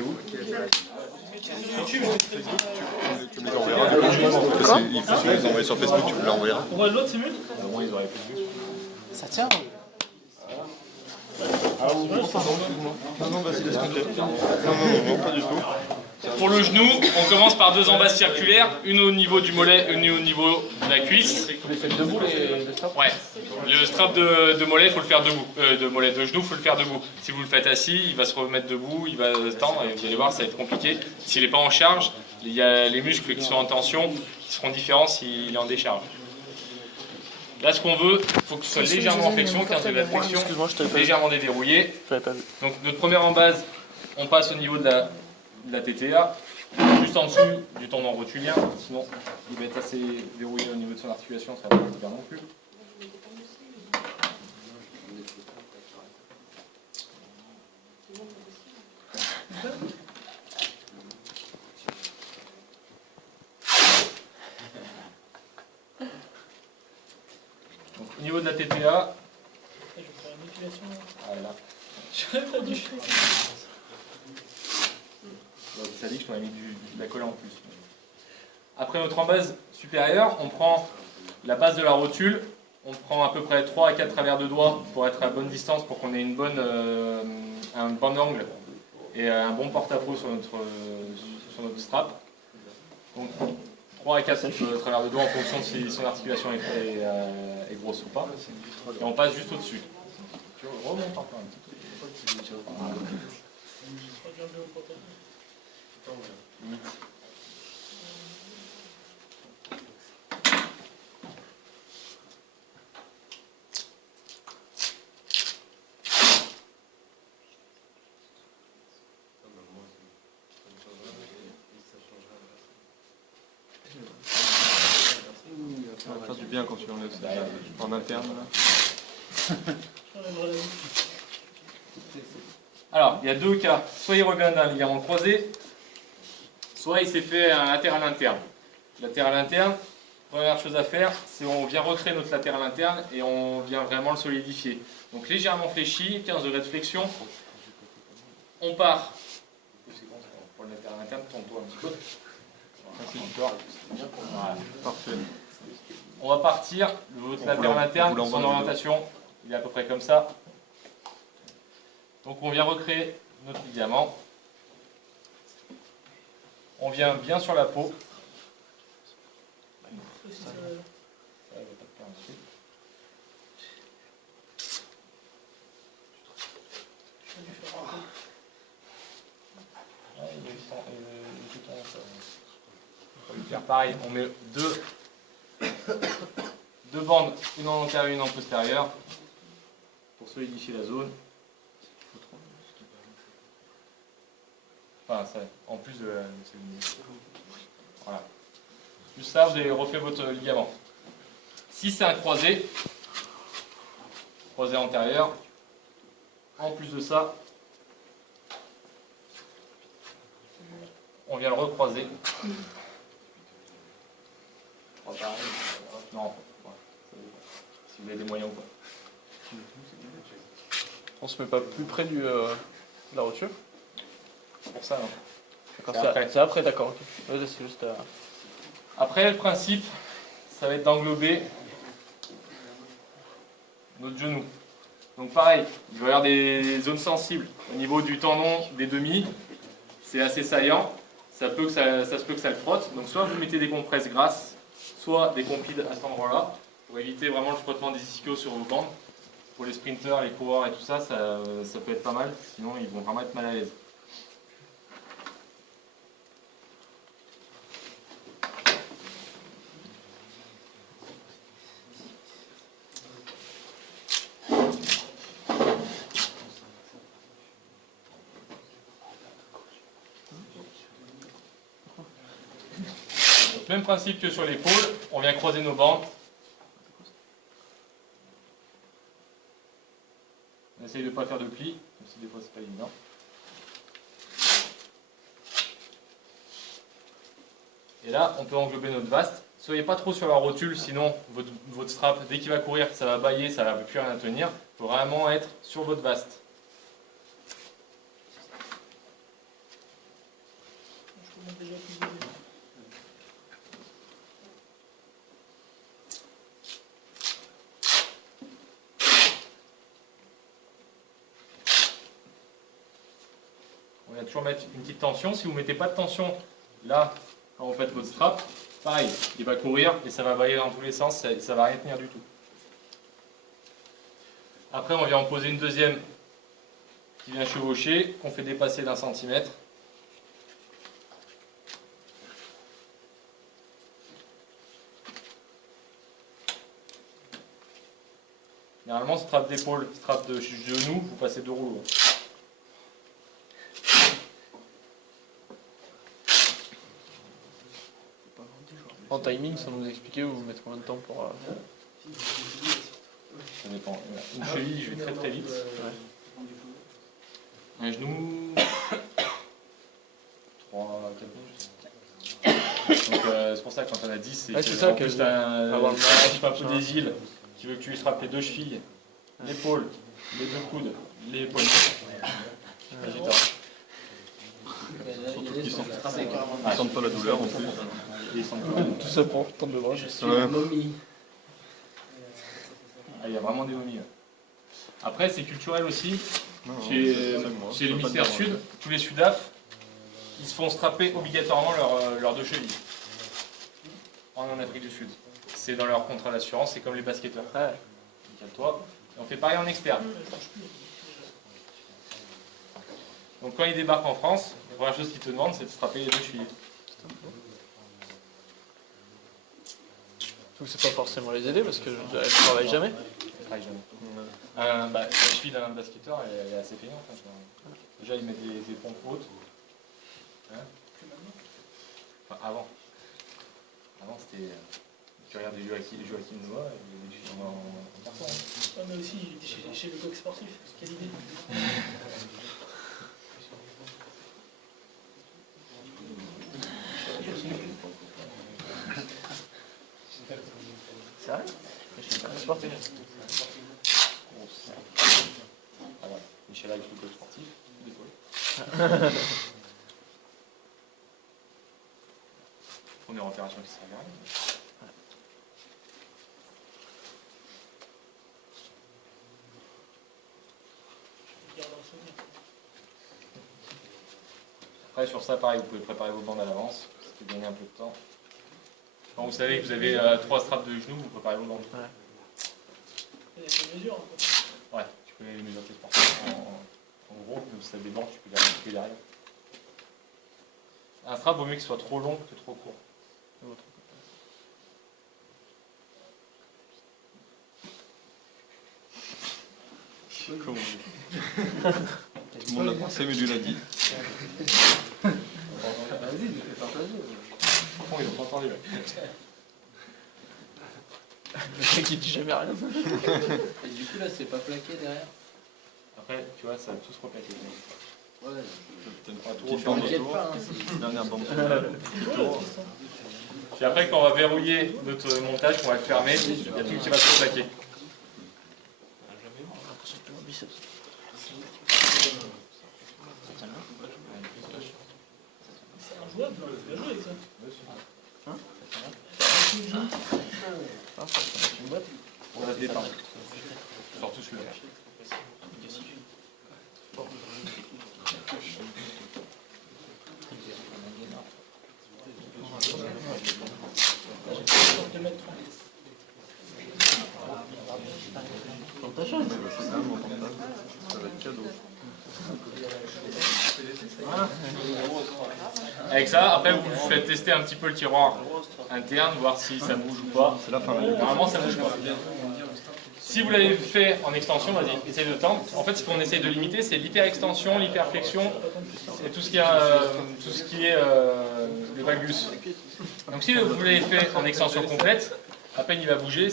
chez vous? Tu me les enverras. Il faut les envoyer sur Facebook, tu me l'enverras. Pour moi, l'autre, c'est mieux. Au moins, ils auraient plus de vue. Ça tient. Non, vas-y, laisse compter. Non, pas du tout. Pour le genou, on commence par 2 embasses circulaires, une au niveau du mollet, une au niveau de la cuisse. Vous les faites debout les straps? Ouais. Le strap de mollet, il faut le faire debout. De genou, il faut le faire debout. Si vous le faites assis, il va se remettre debout, il va se tendre, et vous allez voir, ça va être compliqué. S'il n'est pas en charge, il y a les muscles qui sont en tension qui seront différents s'il est en décharge. Là, ce qu'on veut, il faut que ce soit légèrement en flexion, 15 degrés de flexion, légèrement déverrouillé. Donc notre première en base, on passe au niveau de la TTA, juste en dessous du tendon rotulien, sinon il va être assez verrouillé au niveau de son articulation, ça va pas être bien non plus. Donc, au niveau de la TTA, Je vais faire une épilation. voilà. J'aurais pas dû faire ça. Ça dit que je t'en ai mis de la colle en plus. Après notre en base supérieure, on prend la base de la rotule, on prend à peu près 3 à 4 travers de doigts pour être à bonne distance, pour qu'on ait un bon angle et un bon porte-à-faux sur notre strap. Donc 3 à 4 travers de doigts en fonction de si son articulation est grosse ou pas. Et on passe juste au-dessus. Tu remontes encore un petit peu. Ça va faire du bien quand tu enlèves ça en interne. Là. Alors, il y a 2 cas. Soit il revient d'un ligament croisé, soit il s'est fait un latéral interne. Latéral interne, première chose à faire, c'est on vient recréer notre latéral interne et on vient vraiment le solidifier. Donc légèrement fléchi, 15 degrés de flexion. On part. Pour le latéral interne, tourne-toi un petit peu. Voilà. Parfait. On va partir de votre latéral interne, son orientation, il est à peu près comme ça. Donc on vient recréer notre ligament. On vient bien sur la peau. Pareil, on met deux bandes, une en antérieur et une en postérieure, pour solidifier la zone. Enfin, ça, en plus de la... Voilà. Plus ça, vous avez refait votre ligament. Si c'est un croisé antérieur, en plus de ça, on vient le recroiser. Non, si vous avez des moyens ou pas. On se met pas plus près de la rotule? C'est pour ça, hein. C'est après, d'accord. Ok. Ouais, c'est juste, Après, le principe, ça va être d'englober notre genou. Donc pareil, il va y avoir des zones sensibles. Au niveau du tendon des demi, c'est assez saillant. Ça se peut que ça le frotte. Donc soit vous mettez des compresses grasses, soit des compides à cet endroit-là, pour éviter vraiment le frottement des ischios sur vos bandes. Pour les sprinters, les coureurs et tout ça, ça peut être pas mal. Sinon, ils vont vraiment être mal à l'aise. Même principe que sur l'épaule, on vient croiser nos bandes. On essaye de ne pas faire de plis, même si des fois c'est pas évident. Et là, on peut englober notre vaste. Soyez pas trop sur la rotule, sinon votre strap, dès qu'il va courir, ça va bâiller, ça ne va plus rien tenir. Il faut vraiment être sur votre vaste. on va toujours mettre une petite tension. Si vous ne mettez pas de tension là, quand vous faites votre strap, pareil, il va courir et ça va bailler dans tous les sens, ça ne va rien tenir du tout. Après, on vient en poser une deuxième qui vient chevaucher, qu'on fait dépasser d'1 centimètre. Généralement, strap d'épaule, strap de genou, vous passez 2 rouleaux. En timing, sans nous expliquer, vous mettez combien de temps pour. Ça dépend. Une cheville, je vais très très vite. Un genou, 3, 4 minutes. Donc c'est pour ça que quand on a 10, c'est ça que tu as un peu des îles qui veut que tu lui strappes les 2 chevilles, l'épaule, les 2 coudes, les poignets. Ils sentent pas la douleur en plus. Tout ça pour tendre le bras. Je suis une momie. Ah, il y a vraiment des momies. Après, c'est culturel aussi. Non, Chez c'est moi. l'hémisphère sud, tous les sudaf, ils se font strapper obligatoirement leurs 2 chevilles. En Afrique du Sud. C'est dans leur contrat d'assurance, c'est comme les basketteurs. Ouais. Calme-toi. Et on fait pareil en externe. Donc quand ils débarquent en France, la première chose qu'ils te demandent, c'est de strapper les 2 chevilles. Donc c'est pas forcément les aider parce que je travaille jamais. Ils travaillent jamais. La cheville d'un basketteur, elle est assez payante. Hein. Déjà, ils mettent des pompes hautes. Hein, enfin, avant. Avant, c'était... Tu regardes les Joachim Noah, il y a des filles en carton. Ah, mais aussi, il était chez le coq sportif. Quelle idée. C'est vrai? Je suis pas sportif. Ah voilà, Michel avec le coach sportif, d'épaule. Première opération qui s'est regardée. Après sur ça pareil, vous pouvez préparer vos bandes à l'avance, ça peut gagner un peu de temps. Quand vous savez que vous avez 3 straps de genoux, vous préparez vos bandes. Il y a des mesures. Ouais, tu connais les mesures de tes sportifs. En gros, comme ça déborde, tu peux les récupérer derrière. Un strap, vaut mieux qu'il soit trop long que trop court. Comment tout le monde l'a pensé, mais lui l'a dit. Vas-y, je fais partager. Au fond, ils n'ont pas entendu. Là. Le mec il dit jamais rien. Et du coup, là, c'est pas plaqué derrière. Après, tu vois, ça va tous replaquer. Ouais, Peut-être pas Tout trop refaire faire en de t'inquiète tour. pas. Hein, Dernière bande. Puis après, quand on va verrouiller notre montage, qu'on va le fermer, il y a tout qui va se replaquer. C'est injouable, tu vas jouer avec ça. On va se détendre. Surtout celui-là. dans ta chambre. C'est ça, mon portable. Ça va être cadeau. Avec ça, après vous faites tester un petit peu le tiroir interne, voir si ça bouge ou pas. C'est la fin. Normalement ça bouge pas. Si vous l'avez fait en extension, vas-y, essayez de tendre. En fait, ce qu'on essaye de limiter, c'est l'hyper-extension, l'hyperflexion et tout ce qui est le valgus. Donc si vous l'avez fait en extension complète, à peine il va bouger.